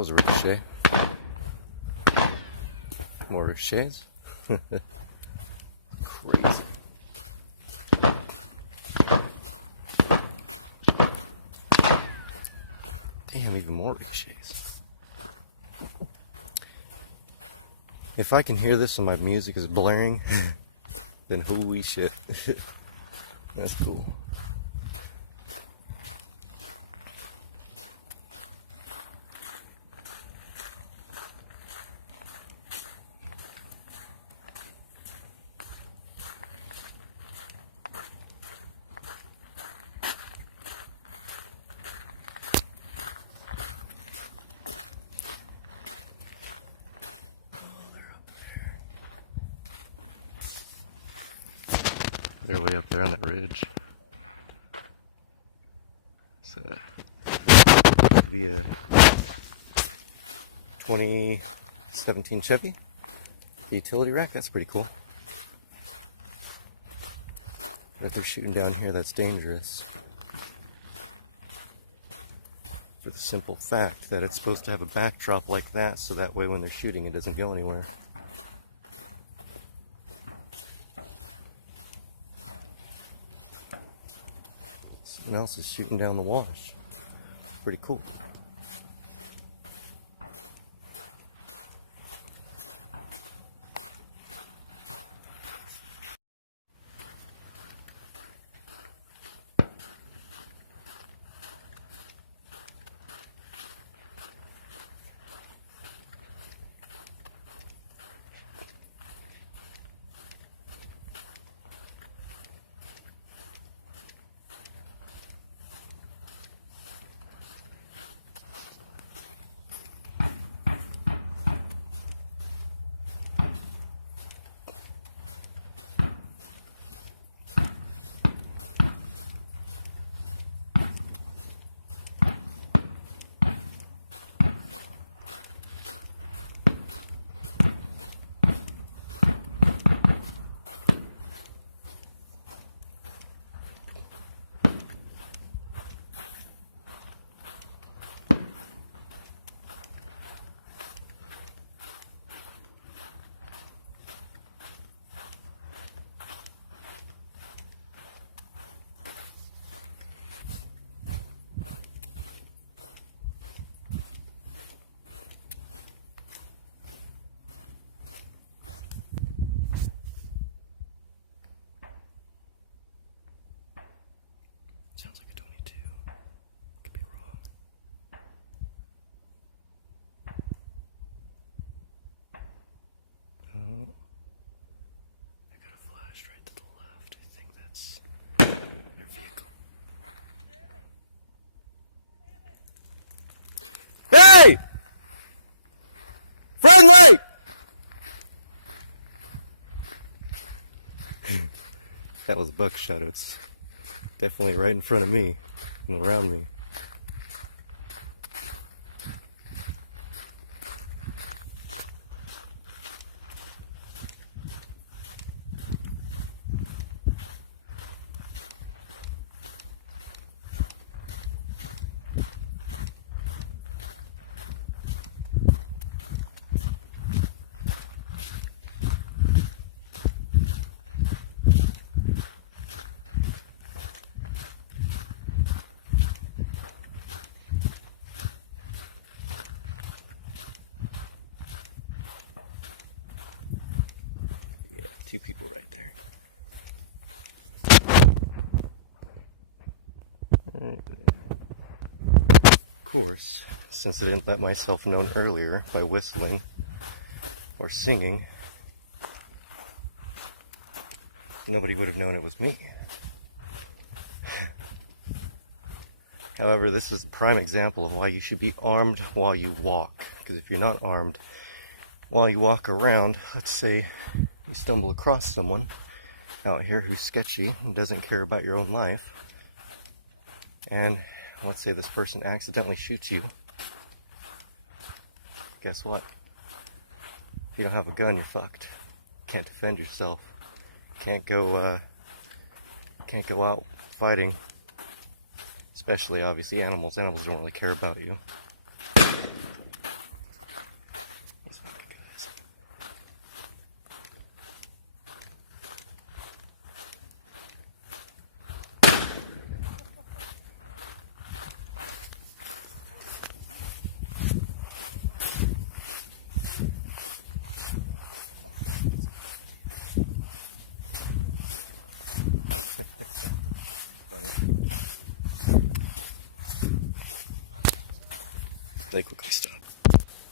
was a ricochet. More ricochets. Crazy. Damn, even more ricochets. If I can hear this and my music is blaring, then holy shit. That's cool. They're way up there on that ridge. It's a 2017 Chevy. The utility rack, that's pretty cool. But if they're shooting down here, that's dangerous. For the simple fact that it's supposed to have a backdrop like that, so that way when they're shooting it doesn't go anywhere. Someone else is shooting down the wash. Pretty cool. Sounds like a 22. Could be wrong. Oh. I got a flash right to the left. I think that's their vehicle. Hey! Friendly! That was a buckshot. It's definitely right in front of me and around me. Two people right there. Right there. Of course, since I didn't let myself known earlier by whistling or singing, nobody would have known it was me. However, this is a prime example of why you should be armed while you walk. Because if you're not armed while you walk around, let's say you stumble across someone out here who's sketchy and doesn't care about your own life, and let's say this person accidentally shoots you, guess what? If you don't have a gun, you're fucked. Can't defend yourself. Can't go out fighting. Especially, obviously, animals. Animals don't really care about you.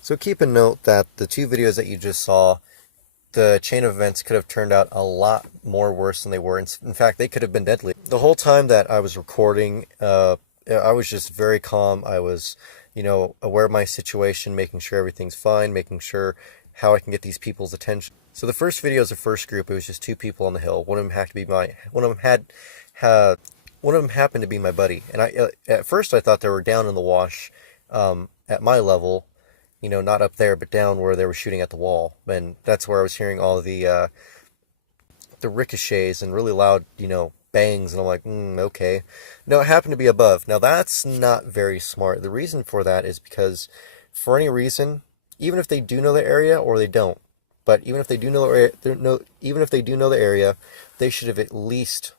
So keep a note that the two videos that you just saw, the chain of events could have turned out a lot more worse than they were. In fact, they could have been deadly. The whole time that I was recording, I was just very calm. I was, aware of my situation, making sure everything's fine, making sure how I can get these people's attention. So the first video is the first group. It was just two people on the hill. One of them happened to be my buddy. And at first I thought they were down in the wash, at my level, not up there, but down where they were shooting at the wall. And that's where I was hearing all the ricochets and really loud, bangs. And I'm like, okay. No, it happened to be above. Now that's not very smart. The reason for that is because for any reason, even if they do know the area or they don't, but even if they do know the area, they should have at least,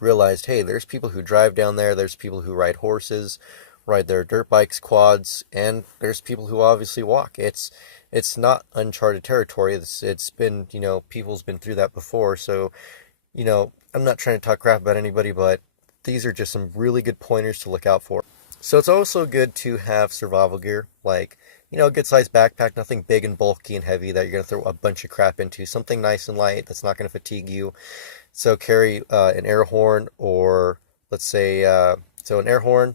realized, hey, there's people who drive down there, there's people who ride horses, ride their dirt bikes, quads, and there's people who obviously walk. It's not uncharted territory. It's been, people's been through that before. So, I'm not trying to talk crap about anybody, but these are just some really good pointers to look out for. So it's also good to have survival gear, like, a good sized backpack, nothing big and bulky and heavy that you're going to throw a bunch of crap into, something nice and light that's not going to fatigue you. So carry an air horn, or let's say, an air horn.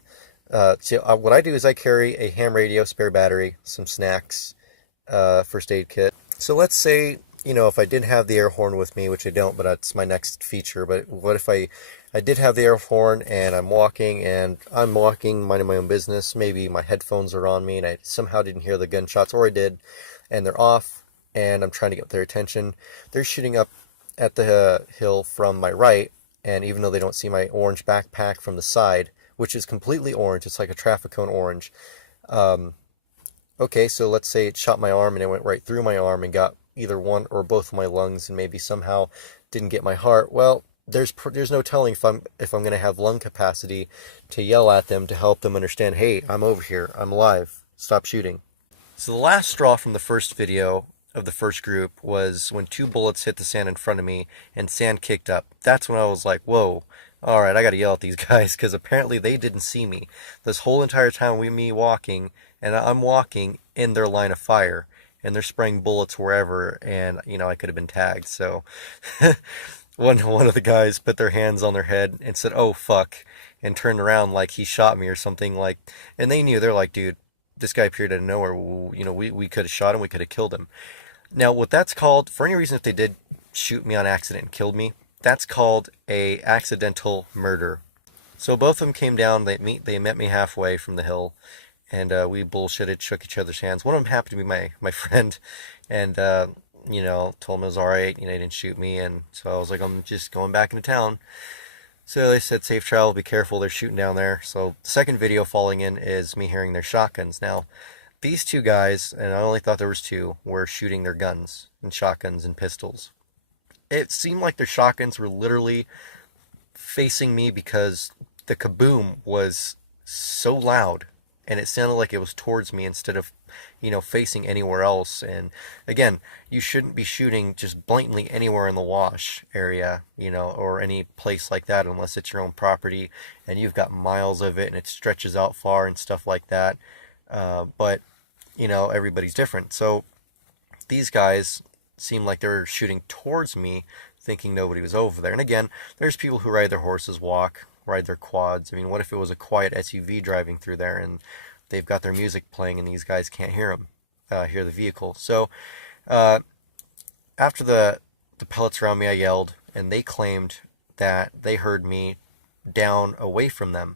What I do is I carry a ham radio, spare battery, some snacks, first aid kit. So let's say, if I did have the air horn with me, which I don't, but that's my next feature. But what if I did have the air horn and I'm walking, minding my own business. Maybe my headphones are on me and I somehow didn't hear the gunshots, or I did, and they're off, and I'm trying to get their attention. They're shooting up at the hill from my right, and even though they don't see my orange backpack from the side, which is completely orange, it's like a traffic cone orange. Okay, so let's say it shot my arm and it went right through my arm and got either one or both of my lungs, and maybe somehow didn't get my heart. Well, there's no telling if I'm going to have lung capacity to yell at them to help them understand, hey, I'm over here, I'm alive, stop shooting. So the last straw from the first video of the first group was when two bullets hit the sand in front of me and sand kicked up. That's when I was like, whoa, all right, I got to yell at these guys, because apparently they didn't see me this whole entire time with me walking, and I'm walking in their line of fire, and they're spraying bullets wherever, and I could have been tagged. So one of the guys put their hands on their head and said, "Oh fuck," and turned around like he shot me or something, like, and they knew. They're like, dude, this guy appeared out of nowhere. We could have shot him, we could have killed him. Now, what that's called, for any reason, if they did shoot me on accident and killed me, that's called a accidental murder. So both of them came down. They met me halfway from the hill, and we bullshitted, shook each other's hands. One of them happened to be my friend, and told him it was all right. He didn't shoot me, and so I was like, I'm just going back into town. So they said, safe travel, be careful, they're shooting down there. So the second video falling in is me hearing their shotguns. Now, these two guys, and I only thought there was two, were shooting their guns and shotguns and pistols. It seemed like their shotguns were literally facing me because the kaboom was so loud, and it sounded like it was towards me instead of, facing anywhere else. And again, you shouldn't be shooting just blatantly anywhere in the wash area, or any place like that, unless it's your own property and you've got miles of it and it stretches out far and stuff like that. But everybody's different. So these guys seemed like they were shooting towards me, thinking nobody was over there. And again, there's people who ride their horses, walk, ride their quads. I mean, what if it was a quiet SUV driving through there and they've got their music playing and these guys can't hear the vehicle? So after the pellets around me, I yelled, and they claimed that they heard me down away from them,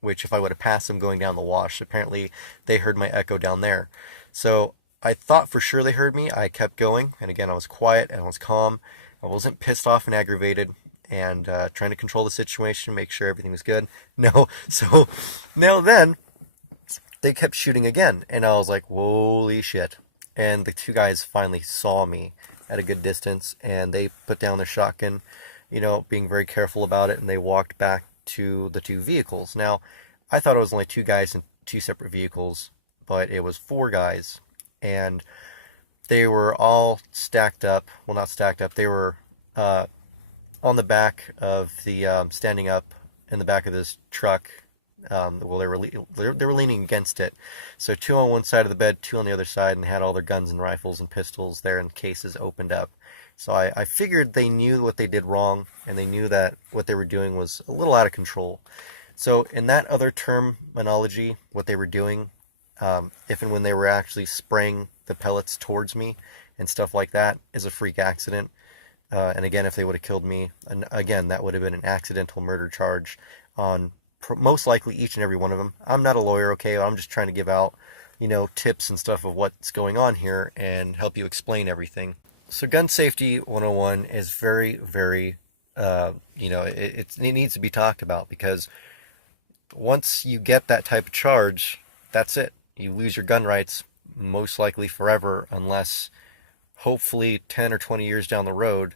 which if I would have passed them going down the wash, apparently they heard my echo down there. So I thought for sure they heard me. I kept going, and again, I was quiet and I was calm. I wasn't pissed off and aggravated, and trying to control the situation, make sure everything was good. No, so now then, they kept shooting again, and I was like, holy shit. And the two guys finally saw me at a good distance, and they put down their shotgun, being very careful about it, and they walked back to the two vehicles. Now, I thought it was only two guys in two separate vehicles, but it was four guys, and they were all stacked up. Well, not stacked up. They were on the back of the, standing up in the back of this truck, Well, they were leaning against it. So two on one side of the bed, two on the other side, and they had all their guns and rifles and pistols there in cases opened up. So I figured they knew what they did wrong, and they knew that what they were doing was a little out of control. So in that other terminology, what they were doing, if and when they were actually spraying the pellets towards me and stuff like that, is a freak accident. And again, if they would have killed me, and again, that would have been an accidental murder charge on most likely each and every one of them. I'm not a lawyer, okay? I'm just trying to give out, tips and stuff of what's going on here and help you explain everything. So gun safety 101 is very, very, it needs to be talked about, because once you get that type of charge, that's it. You lose your gun rights most likely forever, unless hopefully 10 or 20 years down the road,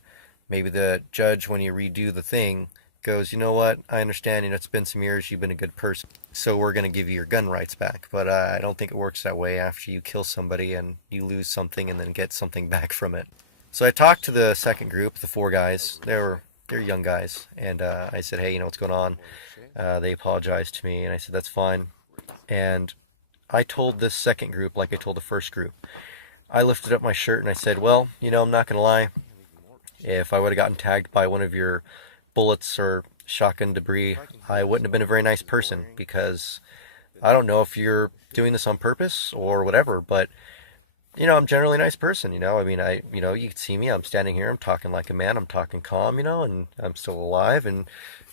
maybe the judge, when you redo the thing, goes, you know what, I understand, it's been some years, you've been a good person, so we're going to give you your gun rights back. But I don't think it works that way after you kill somebody and you lose something and then get something back from it. So I talked to the second group, the four guys. They're young guys, and I said, hey, what's going on? They apologized to me, and I said, that's fine. And I told this second group, like I told the first group, I lifted up my shirt and I said, well, I'm not going to lie. If I would have gotten tagged by one of your bullets or shotgun debris, I wouldn't have been a very nice person, because I don't know if you're doing this on purpose or whatever, but I'm generally a nice person, I mean, you can see me, I'm standing here, I'm talking like a man, I'm talking calm, and I'm still alive, and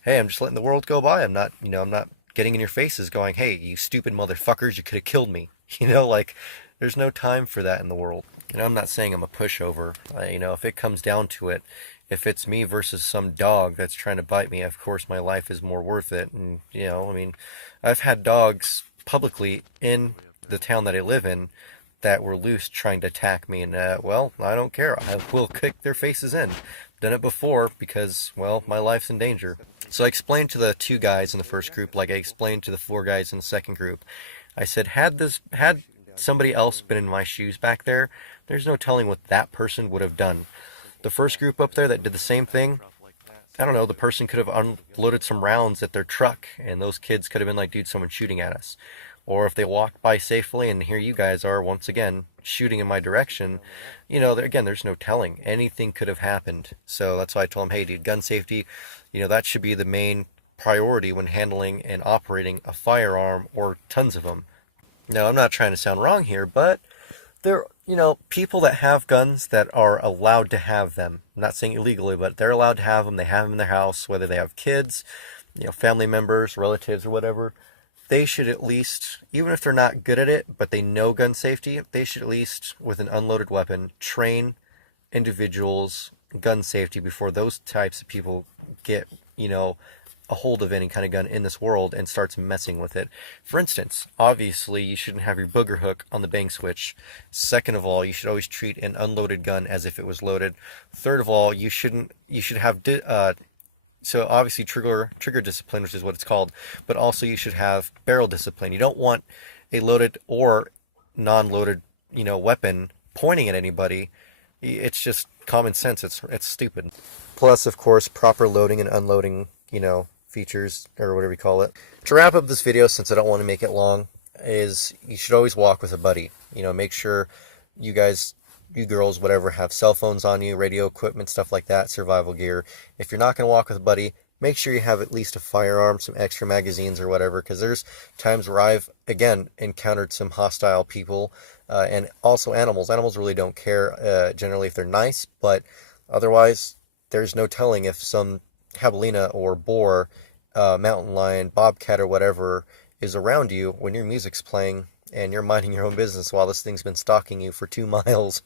hey, I'm just letting the world go by. I'm not getting in your faces going, hey, you stupid motherfuckers, you could have killed me. Like, there's no time for that in the world. I'm not saying I'm a pushover. If it comes down to it, if it's me versus some dog that's trying to bite me, of course my life is more worth it. And, I mean, I've had dogs publicly in the town that I live in that were loose trying to attack me, and well, I don't care. I will kick their faces in. Done it before because, well, my life's in danger. So I explained to the two guys in the first group, like I explained to the four guys in the second group. I said, had somebody else been in my shoes back there, there's no telling what that person would have done. The first group up there that did the same thing, I don't know, the person could have unloaded some rounds at their truck, and those kids could have been like, dude, someone's shooting at us. Or if they walked by safely, and here you guys are once again shooting in my direction, again, there's no telling. Anything could have happened. So that's why I told them, hey, dude, gun safety, that should be the main priority when handling and operating a firearm, or tons of them. Now, I'm not trying to sound wrong here, but there, people that have guns that are allowed to have them. I'm not saying illegally, but they're allowed to have them. They have them in their house, whether they have kids, family members, relatives, or whatever. They should at least, even if they're not good at it, but they know gun safety, they should at least, with an unloaded weapon, train individuals gun safety before those types of people get, a hold of any kind of gun in this world and starts messing with it. For instance, obviously you shouldn't have your booger hook on the bang switch. Second of all, you should always treat an unloaded gun as if it was loaded. Third of all, you should have so obviously trigger discipline, which is what it's called, but also you should have barrel discipline. You don't want a loaded or non-loaded, weapon pointing at anybody. It's just common sense. It's stupid. Plus, of course, proper loading and unloading, features, or whatever you call it. To wrap up this video, since I don't want to make it long, is you should always walk with a buddy. Make sure you guys, you girls, whatever, have cell phones on you, radio equipment, stuff like that, survival gear. If you're not going to walk with a buddy, make sure you have at least a firearm, some extra magazines or whatever, because there's times where I've, again, encountered some hostile people, and also animals. Animals really don't care, generally, if they're nice, but otherwise, there's no telling if some javelina or boar, mountain lion, bobcat, or whatever is around you when your music's playing and you're minding your own business while this thing's been stalking you for 2 miles.